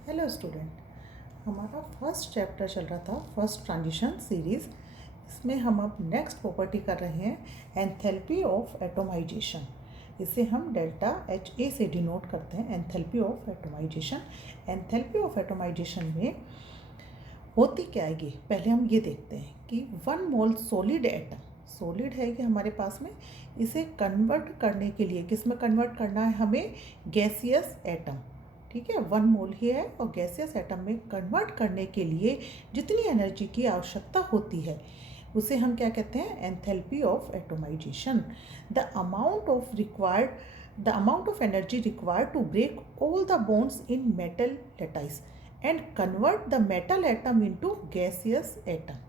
Hello student, हमारा first chapter चल रहा था फर्स्ट ट्रांजिशन सीरीज़। इसमें हम अब नेक्स्ट प्रॉपर्टी कर रहे हैं एंथैल्पी ऑफ एटोमाइजेशन। इसे हम डेल्टा एच ए से डिनोट करते हैं, enthalpy of atomisation. Enthalpy of atomisation में होती क्या है ये पहले हम ये देखते हैं कि 1 मोल सॉलिड एटम, सॉलिड है कि हमारे पास में, इसे कन्वर्ट करने के लिए किस में कन्वर्ट करना है हमें, गैसियस एटम। ठीक है, 1 मोल ही है और गैसियस एटम में कन्वर्ट करने के लिए जितनी एनर्जी की आवश्यकता होती है उसे हम क्या कहते हैं, enthalpy of atomization. The amount of energy required to break all the bonds in metal lattice and convert the metal atom into gaseous atom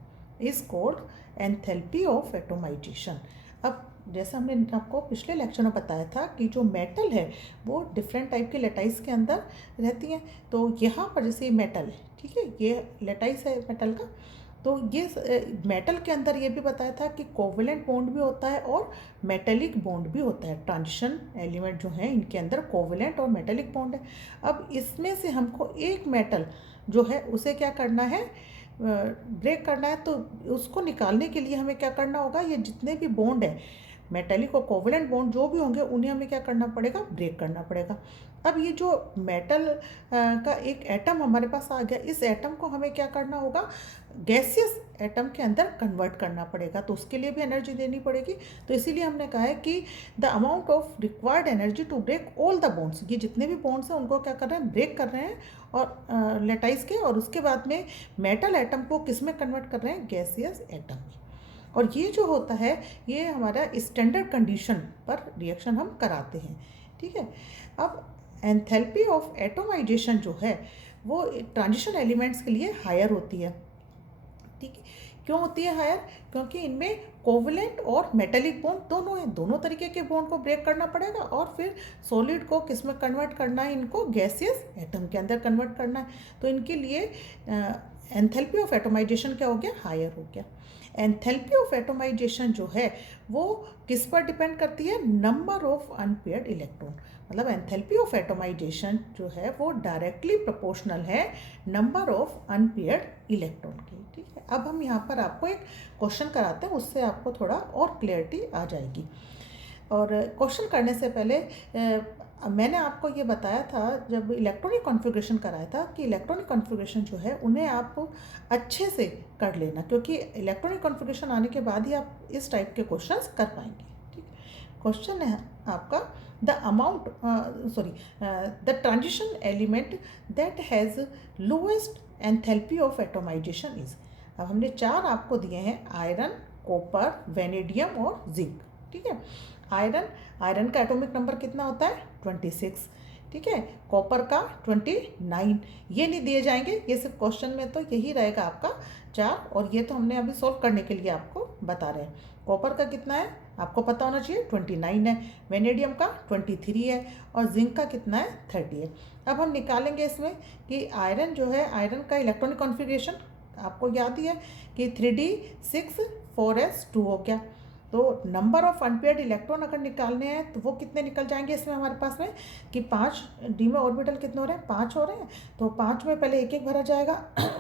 is called enthalpy of atomization। अब जैसा हमने आपको पिछले लेक्चर में बताया था कि जो मेटल है वो डिफरेंट टाइप के लेटाइस के अंदर रहती हैं। तो यहाँ पर जैसे मेटल है, ठीक है, ये लेटाइस है मेटल का। तो ये मेटल के अंदर ये भी बताया था कि कोवेलेंट बॉन्ड भी होता है और मेटेलिक बॉन्ड भी होता है। ट्रांजिशन एलिमेंट जो हैं इनके अंदर कोवेलेंट और मेटेलिक बॉन्ड है। अब इसमें से हमको एक मेटल जो है उसे क्या करना है, ब्रेक करना है। तो उसको निकालने के लिए हमें क्या करना होगा, ये जितने भी बॉन्ड है मेटेलिक और कोवेलेंट बॉन्ड जो भी होंगे उन्हें हमें क्या करना पड़ेगा, ब्रेक करना पड़ेगा। अब ये जो मेटल का एक एटम हमारे पास आ गया, इस एटम को हमें क्या करना होगा, गैसियस एटम के अंदर कन्वर्ट करना पड़ेगा। तो उसके लिए भी एनर्जी देनी पड़ेगी। तो इसीलिए हमने कहा है कि the amount of required energy to break all the bonds, ये जितने भी बॉन्ड्स हैं उनको क्या कर रहे हैं, ब्रेक कर रहे हैं और लेटाइस के, और उसके बाद में मेटल एटम को किस में कन्वर्ट कर रहे हैं, गैसियस एटम में। और ये जो होता है ये हमारा स्टैंडर्ड कंडीशन पर रिएक्शन हम कराते हैं। ठीक है, अब एंथैल्पी ऑफ एटोमाइजेशन जो है वो ट्रांजिशन एलिमेंट्स के लिए हायर होती है। ठीक है, क्यों होती है हायर, क्योंकि इनमें कोवेलेंट और मेटेलिक बॉन्ड दोनों हैं, दोनों तरीके के बॉन्ड को ब्रेक करना पड़ेगा और फिर सॉलिड को किस में कन्वर्ट करना है, इनको गैसियस एटम के अंदर कन्वर्ट करना है। तो इनके लिए एंथैल्पी ऑफ एटोमाइजेशन क्या हो गया, हायर हो गया। एंथैल्पी ऑफ एटोमाइजेशन जो है वो किस पर डिपेंड करती है, नंबर ऑफ अनपेयर्ड इलेक्ट्रॉन। मतलब एंथैल्पी ऑफ एटोमाइजेशन जो है वो डायरेक्टली प्रोपोर्शनल है नंबर ऑफ अनपेयर्ड इलेक्ट्रॉन की। ठीक है, अब हम यहाँ पर आपको एक क्वेश्चन कराते हैं, उससे आपको थोड़ा और क्लियरिटी आ जाएगी। और क्वेश्चन करने से पहले मैंने आपको ये बताया था जब इलेक्ट्रॉनिक कॉन्फ़िगरेशन कराया था कि इलेक्ट्रॉनिक कॉन्फ़िगरेशन जो है उन्हें आप अच्छे से कर लेना, क्योंकि इलेक्ट्रॉनिक कॉन्फ़िगरेशन आने के बाद ही आप इस टाइप के क्वेश्चंस कर पाएंगे। ठीक, क्वेश्चन है आपका, the transition element that has lowest enthalpy of atomisation is. अब हमने 4 आपको दिए हैं, आयरन, कॉपर, वेनेडियम और जिंक। ठीक है, आयरन का एटॉमिक नंबर कितना होता है, 26। ठीक है, कॉपर का 29। ये नहीं दिए जाएंगे, ये सिर्फ क्वेश्चन में तो यही रहेगा आपका 4, और ये तो हमने अभी सॉल्व करने के लिए आपको बता रहे हैं। कॉपर का कितना है आपको पता होना चाहिए, 29 है। वेनेडियम का 23 है और जिंक का कितना है, 30 है। अब हम निकालेंगे इसमें कि आयरन जो है, आयरन का इलेक्ट्रॉनिक कॉन्फ़िगरेशन आपको याद ही है कि 3d6 4s2 हो गया। तो नंबर ऑफ अनपेयर्ड इलेक्ट्रॉन अगर निकालने हैं तो वो कितने निकल जाएंगे इसमें हमारे पास में, कि 5 डी में ऑर्बिटल कितने हो रहे हैं, 5 हो रहे हैं। तो 5 में पहले एक एक भरा जाएगा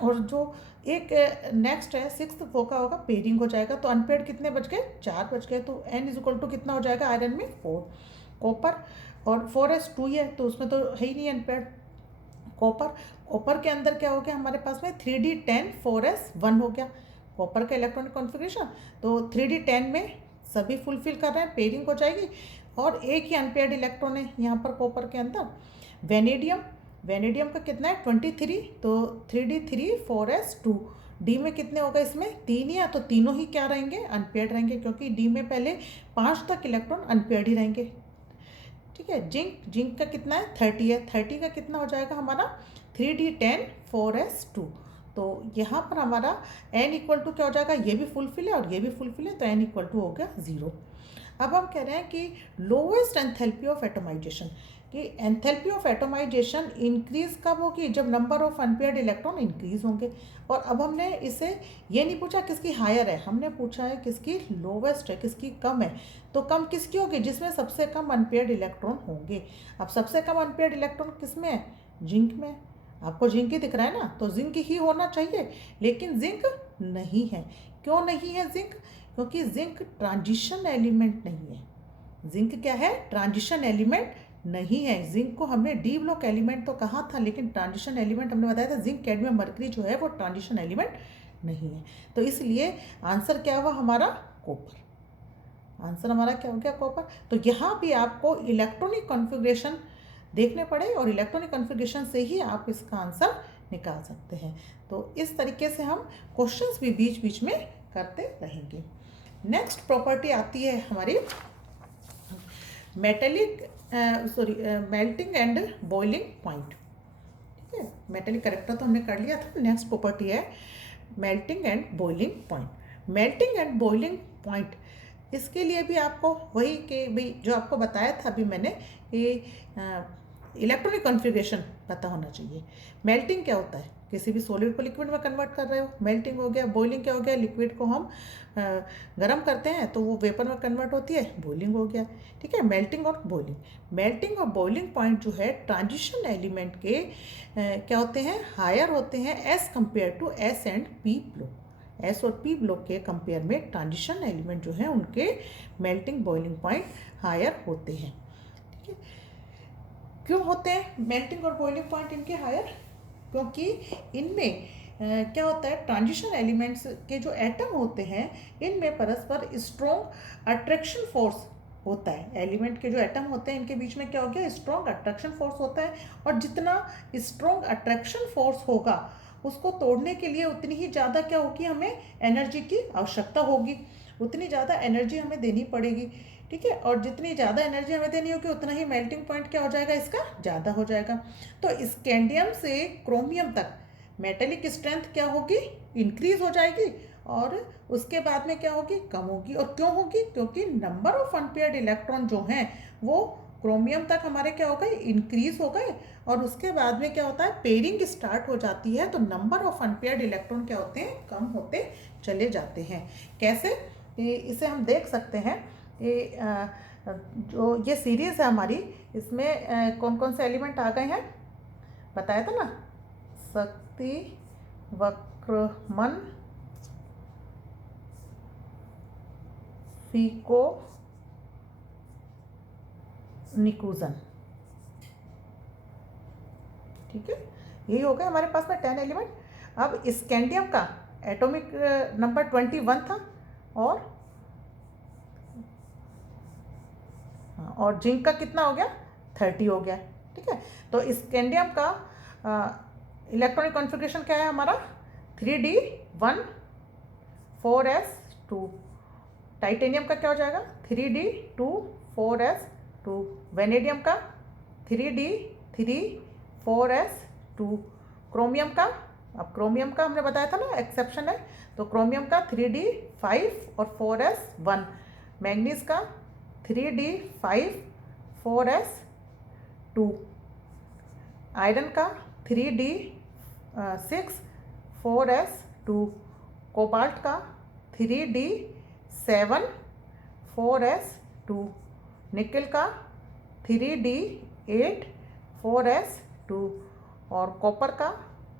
और जो एक नेक्स्ट है 6th वो का होगा, पेयरिंग हो जाएगा। तो अनपेयर्ड कितने बच गए, 4 बच गए। तो n इज इक्वल टू कितना हो जाएगा आयरन में, 4। कॉपर और 4s2 है तो उसमें तो है ही नहीं अनपेयर्ड। कॉपर के अंदर क्या हो गया हमारे पास में, 3d10 4s1 हो गया कॉपर का इलेक्ट्रॉनिक कॉन्फ़िगरेशन। तो 3d10 में सभी फुलफिल कर रहे हैं, पेयरिंग हो जाएगी और एक ही अनपेयर्ड इलेक्ट्रॉन है यहाँ पर कॉपर के अंदर। वेनेडियम का कितना है, 23। तो 3d3 4s2, डी में कितने होगा इसमें, 3 ही है। तो तीनों ही क्या रहेंगे, अनपेयर्ड रहेंगे, क्योंकि डी में पहले 5 तक इलेक्ट्रॉन अनपेयर्ड ही रहेंगे। ठीक है, जिंक का कितना है, 30 है। 30 का कितना हो जाएगा हमारा, 3d10 4s2। तो यहाँ पर हमारा n इक्वल टू क्या हो जाएगा, ये भी फुलफिल है और ये भी फुलफिल है, तो n इक्वल टू हो गया 0। अब हम कह रहे हैं कि लोएस्ट एंथैल्पी ऑफ एटोमाइजेशन, कि एंथैल्पी ऑफ एटोमाइजेशन इंक्रीज कब होगी, जब number of unpaired electron increase होंगे। और अब हमने इसे ये नहीं पूछा किसकी हायर है, हमने पूछा है किसकी लोवेस्ट है, किसकी कम है। तो कम किसकी होगी, जिसमें सबसे कम अनपेयर्ड इलेक्ट्रॉन होंगे। अब सबसे कम अनपेयर्ड इलेक्ट्रॉन किस में है, जिंक में। आपको जिंक ही दिख रहा है ना, तो जिंक ही होना चाहिए, लेकिन जिंक नहीं है। क्यों नहीं है जिंक? क्योंकि जिंक ट्रांजिशन एलिमेंट नहीं है। जिंक क्या है? ट्रांजिशन एलिमेंट नहीं है। जिंक को हमने डी ब्लॉक एलिमेंट तो कहा था, लेकिन ट्रांजिशन एलिमेंट हमने बताया था जिंक, कैडमियम, मरकरी जो है वो ट्रांजिशन एलिमेंट नहीं है। तो इसलिए आंसर क्या हुआ हमारा? कॉपर। आंसर हमारा क्या हो गया? कॉपर। तो यहाँ भी आपको इलेक्ट्रॉनिक कॉन्फ़िगरेशन देखने पड़े और इलेक्ट्रॉनिक कॉन्फ़िगरेशन से ही आप इसका आंसर निकाल सकते हैं। तो इस तरीके से हम क्वेश्चंस भी बीच बीच में करते रहेंगे। नेक्स्ट प्रॉपर्टी आती है हमारी मेल्टिंग एंड बॉइलिंग पॉइंट। ठीक है, मेटेलिक करेक्टर तो हमने कर लिया था। नेक्स्ट प्रॉपर्टी है melting and boiling point. Melting and boiling point, इसके लिए भी आपको वही कि भाई जो आपको बताया था अभी मैंने कि इलेक्ट्रॉनिक कॉन्फ़िगरेशन पता होना चाहिए। मेल्टिंग क्या होता है? किसी भी सॉलिड को लिक्विड में कन्वर्ट कर रहे हो, मेल्टिंग हो गया। बॉइलिंग क्या हो गया? लिक्विड को हम गर्म करते हैं तो वो वेपर में कन्वर्ट होती है, बॉइलिंग हो गया। ठीक है, मेल्टिंग और बॉइलिंग। मेल्टिंग और बॉइलिंग पॉइंट जो है ट्रांजिशन एलिमेंट के क्या होते हैं? हायर होते हैं as compare to S and P block. S और पी ब्लॉक के कंपेयर में ट्रांजिशन एलिमेंट जो है उनके मेल्टिंग बॉइलिंग पॉइंट हायर होते हैं। ठीक है, क्यों होते हैं मेल्टिंग और बॉइलिंग पॉइंट इनके हायर? क्योंकि इनमें क्या होता है, ट्रांजिशन एलिमेंट्स के जो एटम होते हैं इनमें परस्पर स्ट्रॉन्ग अट्रैक्शन फोर्स होता है। एलिमेंट के जो एटम होते हैं इनके बीच में क्या हो गया? स्ट्रॉन्ग अट्रैक्शन फोर्स होता है। और जितना स्ट्रॉन्ग अट्रैक्शन फोर्स होगा उसको तोड़ने के लिए उतनी ही ज़्यादा क्या होगी? हमें एनर्जी की आवश्यकता होगी, उतनी ज़्यादा एनर्जी हमें देनी पड़ेगी। ठीक है, और जितनी ज़्यादा एनर्जी हमें देनी होगी उतना ही मेल्टिंग पॉइंट क्या हो जाएगा? इसका ज़्यादा हो जाएगा। तो स्कैंडियम से क्रोमियम तक मेटेलिक स्ट्रेंथ क्या होगी? इंक्रीज हो जाएगी, और उसके बाद में क्या होगी? कम होगी। और क्यों होगी? क्योंकि नंबर ऑफ अनपेयर्ड इलेक्ट्रॉन जो हैं वो क्रोमियम तक हमारे क्या हो गए? इंक्रीज हो गए। और उसके बाद में क्या होता है? पेयरिंग स्टार्ट हो जाती है, तो नंबर ऑफ अनपेयर्ड इलेक्ट्रॉन क्या होते हैं? कम होते चले जाते हैं। कैसे? इसे हम देख सकते हैं। जो ये सीरीज़ है हमारी, इसमें कौन कौन से एलिमेंट आ गए हैं बताया था ना? शक्ति, वक्रमन, फीको, निकुजन। ठीक है, यही हो गए हमारे पास में 10 एलिमेंट। अब स्कैंडियम का एटॉमिक नंबर 21 था, और जिंक का कितना हो गया? 30 हो गया। ठीक है, तो स्कैंडियम का इलेक्ट्रॉनिक कॉन्फ़िगरेशन क्या है हमारा? 3d1 4s2। टाइटेनियम का क्या हो जाएगा? 3d2 4s2। वेनेडियम का 3d3 4s2। क्रोमियम का, अब क्रोमियम का हमने बताया था ना एक्सेप्शन है, तो क्रोमियम का 3d5 और 4s1। मैग्नीज का 3d5 4s2। आयरन का 3d6 4s2। कोबाल्ट का 3d7 4s2। निकल का 3d8 4s2। और कॉपर का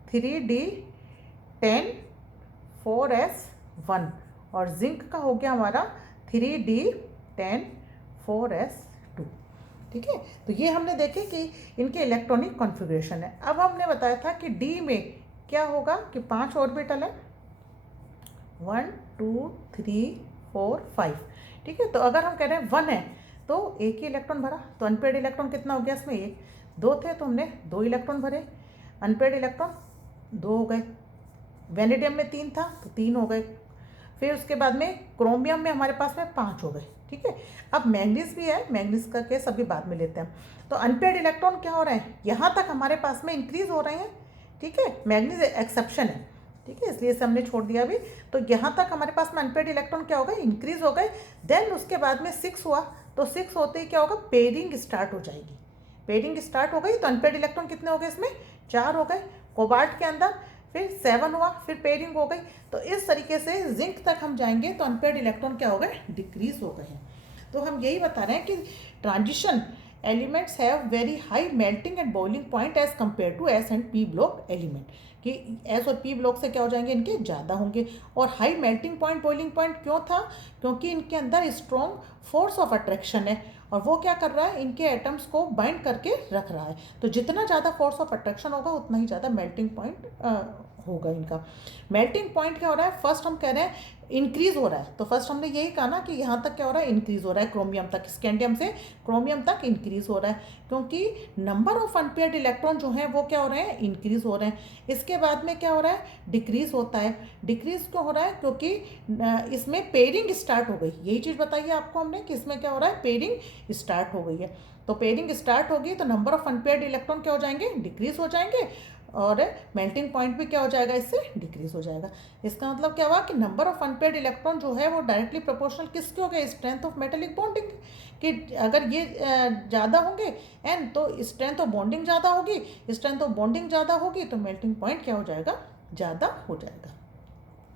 3d10 4s1। और जिंक का हो गया हमारा 3d10 4s2। ठीक है, तो ये हमने देखे कि इनके इलेक्ट्रॉनिक कॉन्फ़िगरेशन है। अब हमने बताया था कि डी में क्या होगा कि 5 ऑर्बिटल है, 1 2 3 4 5। ठीक है, तो अगर हम कह रहे हैं 1 है तो एक ही इलेक्ट्रॉन भरा, तो अनपेयर्ड इलेक्ट्रॉन कितना हो गया इसमें? एक। 2 थे तो हमने 2 इलेक्ट्रॉन भरे, अनपेयर्ड इलेक्ट्रॉन 2 हो गए। वेनेडियम में 3 था तो 3 हो गए। फिर उसके बाद में क्रोमियम में हमारे पास में 5 हो गए। ठीक है, अब मैग्नीज भी है, मैग्नीज का केस अभी बाद में लेते हैं। तो अनपेयर्ड इलेक्ट्रॉन क्या हो रहे हैं? यहाँ तक हमारे पास में इंक्रीज हो रहे हैं। ठीक है, मैग्नीज एक्सेप्शन है। ठीक है, इसलिए इसे हमने छोड़ दिया अभी। तो यहाँ तक हमारे पास में अनपेयर्ड इलेक्ट्रॉन क्या हो गए? इंक्रीज हो गए। देन उसके बाद में 6 हुआ, तो 6 होते ही क्या होगा? पेयरिंग स्टार्ट हो जाएगी। पेयरिंग स्टार्ट हो गई तो अनपेयर्ड इलेक्ट्रॉन कितने हो गए? इसमें 4 हो गए। कोबाल्ट के अंदर फिर 7 हुआ, फिर पेयरिंग हो गई। तो इस तरीके से जिंक तक हम जाएंगे तो अनपेयर्ड इलेक्ट्रॉन क्या हो गए? डिक्रीज हो गए हैं। तो हम यही बता रहे हैं कि transition elements have very high melting and boiling point as compare to S and P block element, कि एस और पी ब्लॉक से क्या हो जाएंगे, इनके ज़्यादा होंगे। और high melting point boiling point क्यों था, क्योंकि इनके अंदर स्ट्रॉन्ग फोर्स ऑफ अट्रैक्शन है और वो क्या कर रहा है, इनके एटम्स को बाइंड करके रख रहा है। तो जितना ज़्यादा फोर्स ऑफ अट्रैक्शन होगा उतना ही ज़्यादा मेल्टिंग पॉइंट होगा इनका। मेल्टिंग पॉइंट क्या हो रहा है, फर्स्ट हम कह रहे हैं इंक्रीज हो रहा है, तो फर्स्ट हमने यही कहा ना कि यहाँ तक क्या हो रहा है, इंक्रीज हो रहा है, क्रोमियम तक, स्कैंडियम से क्रोमियम तक इंक्रीज हो रहा है, क्योंकि नंबर ऑफ अनपेयर्ड इलेक्ट्रॉन जो हैं वो क्या हो रहे हैं, इंक्रीज हो रहे हैं। इसके बाद में क्या हो रहा है, डिक्रीज होता है। डिक्रीज क्यों हो रहा है, क्योंकि इसमें पेयरिंग स्टार्ट हो गई, यही चीज़ बताइए आपको हमने कि इसमें क्या हो रहा है, पेयरिंग स्टार्ट हो गई है। तो पेयरिंग स्टार्ट होगी तो नंबर ऑफ अनपेयर्ड इलेक्ट्रॉन क्या हो जाएंगे, डिक्रीज हो जाएंगे, और मेल्टिंग पॉइंट भी क्या हो जाएगा, इससे डिक्रीज हो जाएगा। इसका मतलब क्या हुआ कि नंबर ऑफ अनपेयर्ड इलेक्ट्रॉन जो है वो डायरेक्टली प्रोपोर्शनल किसके हो गए, स्ट्रेंथ ऑफ मेटेलिक बॉन्डिंग, कि अगर ये ज़्यादा होंगे एन तो स्ट्रेंथ ऑफ बॉन्डिंग ज़्यादा होगी, स्ट्रेंथ ऑफ बॉन्डिंग ज़्यादा होगी तो मेल्टिंग पॉइंट क्या हो जाएगा, ज़्यादा हो जाएगा।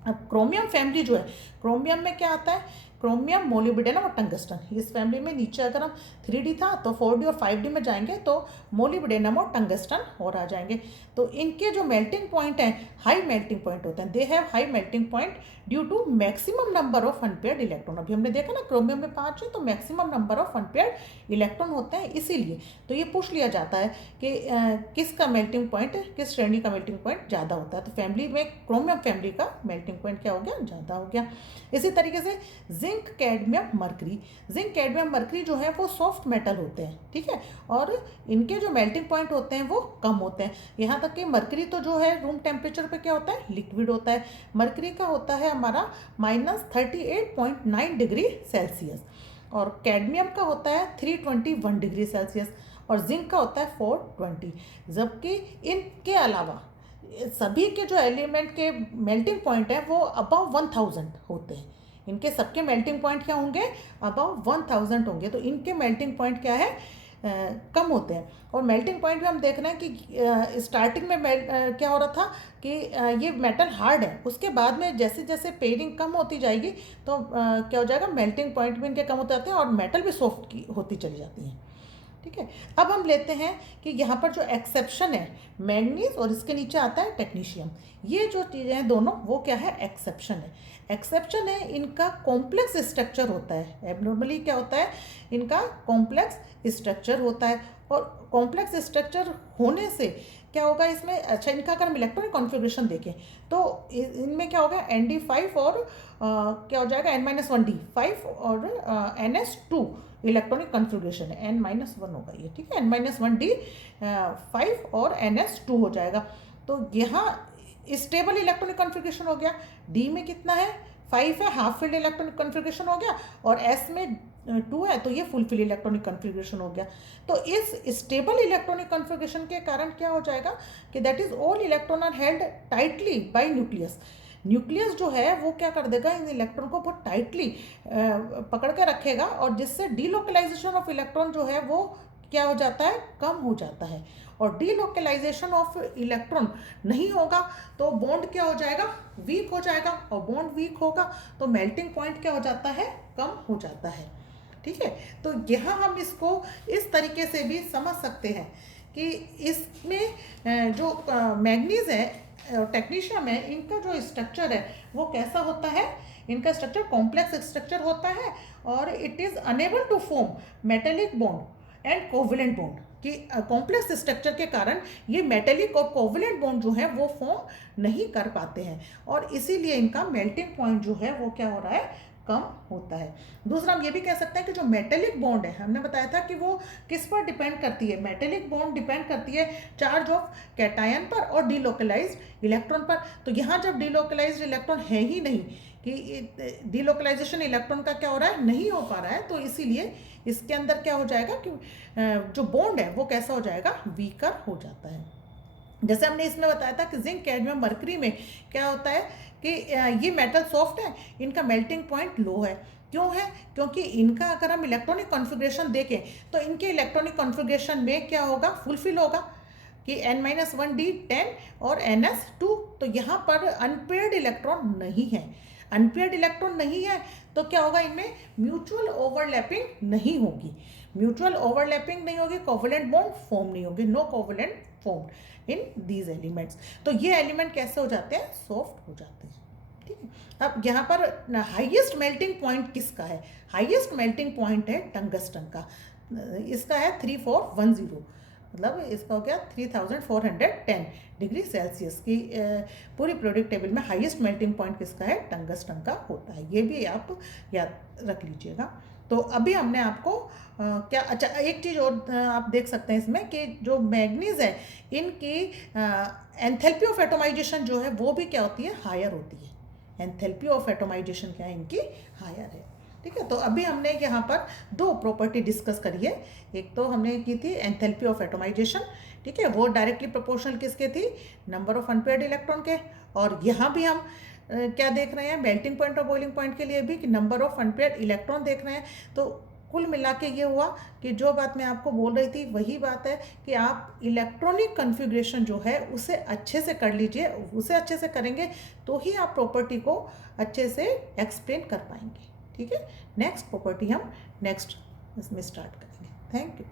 अब क्रोमियम फैमिली जो है, क्रोमियम में क्या आता है, क्रोमियम, मोलिब्डेनम और टंगस्टन, इस फैमिली में नीचे अगर हम 3D था तो 4D और 5D में जाएंगे तो मोलिब्डेनम और टंगस्टन और आ जाएंगे। तो इनके जो मेल्टिंग पॉइंट हैं, हाई मेल्टिंग पॉइंट होते हैं, they have high melting point due to maximum number of unpaired electron. अभी हमने देखा ना क्रोमियम में 5 है तो maximum number of unpaired electron होते हैं, इसीलिए तो ये पूछ लिया जाता है कि किसका मेल्टिंग पॉइंट, किस श्रेणी का मेल्टिंग पॉइंट ज़्यादा होता है। तो फैमिली में क्रोमियम फैमिली का मेल्टिंग पॉइंट क्या हो गया, ज़्यादा हो गया। इसी तरीके से zinc, cadmium, mercury, zinc, cadmium, mercury जो है वो सॉफ्ट मेटल होते हैं, ठीक है, और इनके जो मेल्टिंग पॉइंट होते हैं वो कम होते हैं। यहाँ तक कि मरकरी तो जो है रूम टेम्परेचर पे क्या होता है, लिक्विड होता है। मरकरी का होता है हमारा -38.9 डिग्री सेल्सियस, और कैडमियम का होता है 321 डिग्री सेल्सियस, और जिंक का होता है 420। जबकि इनके अलावा सभी के जो एलिमेंट के मेल्टिंग पॉइंट हैं वो अबव 1000 होते हैं। इनके सबके मेल्टिंग पॉइंट क्या होंगे, अबव 1000 होंगे। तो इनके मेल्टिंग पॉइंट क्या है, कम होते हैं। और मेल्टिंग पॉइंट भी हम देख रहे हैं कि स्टार्टिंग में क्या हो रहा था कि ये मेटल हार्ड है, उसके बाद में जैसे जैसे पेयरिंग कम होती जाएगी तो क्या हो जाएगा, मेल्टिंग पॉइंट भी इनके कम होते जाते हैं और मेटल भी सॉफ्ट की होती चली जाती हैं, ठीक है। अब हम लेते हैं कि यहाँ पर जो एक्सेप्शन है मैंगनीज और इसके नीचे आता है टेक्नीशियम, ये जो चीज़ें हैं दोनों वो क्या है, एक्सेप्शन है। एक्सेप्शन है, इनका कॉम्प्लेक्स स्ट्रक्चर होता है। एबनॉर्मली क्या होता है, इनका कॉम्प्लेक्स स्ट्रक्चर होता है, और कॉम्प्लेक्स स्ट्रक्चर होने से क्या होगा इसमें, अच्छा इनका अगर हम इलेक्ट्रॉनिक कॉन्फ़िगरेशन देखें तो इनमें क्या होगा, ND5 और क्या हो जाएगा, N-1D5 और NS2 इलेक्ट्रॉनिक कॉन्फ़िगरेशन है, N-1 होगा ये, ठीक है, N-1D5 और NS2 हो जाएगा। तो यहाँ स्टेबल इलेक्ट्रॉनिक कॉन्फ़िगरेशन हो गया, D में कितना है, 5 है, हाफ फील्ड इलेक्ट्रॉनिक कॉन्फ़िगरेशन हो गया, और S में 2 है तो ये फुल फील्ड इलेक्ट्रॉनिक कॉन्फ़िगरेशन हो गया। तो इस स्टेबल इलेक्ट्रॉनिक कॉन्फ़िगरेशन के कारण क्या हो जाएगा कि that is all electron are held tightly by nucleus. Nucleus जो है वो क्या कर देगा, इन इलेक्ट्रॉन को बहुत टाइटली पकड़ के रखेगा, और जिससे डीलोकलाइजेशन ऑफ इलेक्ट्रॉन जो है वो क्या हो जाता है, कम हो जाता है। और डीलोकलाइजेशन ऑफ इलेक्ट्रॉन नहीं होगा तो बॉन्ड क्या हो जाएगा, वीक हो जाएगा, और बॉन्ड वीक होगा तो मेल्टिंग पॉइंट क्या हो जाता है, कम हो जाता है, ठीक है। तो यहाँ हम इसको इस तरीके से भी समझ सकते हैं कि इसमें जो मैग्नीज है, टेक्नीशियम है, इनका जो स्ट्रक्चर है वो कैसा होता है, इनका स्ट्रक्चर कॉम्प्लेक्स स्ट्रक्चर होता है, और it is unable to form metallic bond and covalent bond, कि कॉम्प्लेक्स स्ट्रक्चर के कारण ये मेटेलिक और कोवलेंट बॉन्ड जो है वो फॉर्म नहीं कर पाते हैं, और इसीलिए इनका मेल्टिंग पॉइंट जो है वो क्या हो रहा है, कम होता है। दूसरा हम ये भी कह सकते हैं कि जो मेटेलिक बॉन्ड है, हमने बताया था कि वो किस पर डिपेंड करती है, मेटेलिक बॉन्ड डिपेंड करती है चार्ज ऑफ कैटायन पर और डीलोकलाइज्ड इलेक्ट्रॉन पर। तो यहाँ जब डीलोकलाइज्ड इलेक्ट्रॉन है ही नहीं, कि डीलोकलाइजेशन इलेक्ट्रॉन का क्या हो रहा है, नहीं हो पा रहा है, तो इसीलिए इसके अंदर क्या हो जाएगा कि जो बॉन्ड है वो कैसा हो जाएगा, वीकर हो जाता है। जैसे हमने इसमें बताया था कि जिंक, कैडमियम, मरकरी में क्या होता है कि ये मेटल सॉफ्ट है, इनका मेल्टिंग पॉइंट लो है। क्यों है, क्योंकि इनका अगर हम इलेक्ट्रॉनिक कॉन्फ़िगरेशन देखें तो इनके इलेक्ट्रॉनिक कॉन्फ़िगरेशन में क्या होगा, फुलफिल होगा कि N-1D 10 और NS2। तो यहाँ पर अनपेयर्ड इलेक्ट्रॉन नहीं है। अनपेयर्ड इलेक्ट्रॉन नहीं है तो क्या होगा, इनमें म्यूचुअल ओवरलैपिंग नहीं होगी, म्यूचुअल ओवरलैपिंग नहीं होगी, कोवलेंट बॉन्ड फॉर्म नहीं होगी, no covalent form in these elements. तो ये एलिमेंट कैसे हो जाते हैं, सॉफ्ट हो जाते हैं। ठीक है, अब यहाँ पर हाईएस्ट मेल्टिंग पॉइंट किसका है, हाईएस्ट मेल्टिंग पॉइंट है टंगस्टन का, इसका है 3410, मतलब इसका हो गया 3410 डिग्री सेल्सियस की। पूरी पीरियोडिक टेबल में हाईएस्ट मेल्टिंग पॉइंट किसका है, टंगस्टन का होता है, ये भी आप याद रख लीजिएगा। तो अभी हमने आपको क्या, अच्छा एक चीज़ और आप देख सकते हैं इसमें कि जो मैग्नीज है इनकी एंथैल्पी ऑफ एटोमाइजेशन जो है वो भी क्या होती है, हायर होती है, एंथैल्पी ऑफ एटोमाइजेशन क्या है इनकी, हायर है। ठीक है, तो अभी हमने यहाँ पर दो प्रॉपर्टी डिस्कस करी है, एक तो हमने की थी एंथैल्पी ऑफ एटोमाइजेशन, ठीक है, वो डायरेक्टली प्रोपोर्शनल किसके थी, नंबर ऑफ अनपेयर्ड इलेक्ट्रॉन के, और यहाँ भी हम क्या देख रहे हैं, मेल्टिंग पॉइंट और बॉइलिंग पॉइंट के लिए भी कि नंबर ऑफ अनपेयर्ड इलेक्ट्रॉन देख रहे हैं। तो कुल मिला के ये हुआ कि जो बात मैं आपको बोल रही थी वही बात है कि आप इलेक्ट्रॉनिक कन्फिग्रेशन जो है उसे अच्छे से कर लीजिए, उसे अच्छे से करेंगे तो ही आप प्रॉपर्टी को अच्छे से एक्सप्लेन कर पाएंगे। ठीक है, नेक्स्ट प्रॉपर्टी हम नेक्स्ट इसमें स्टार्ट करेंगे। Thank you.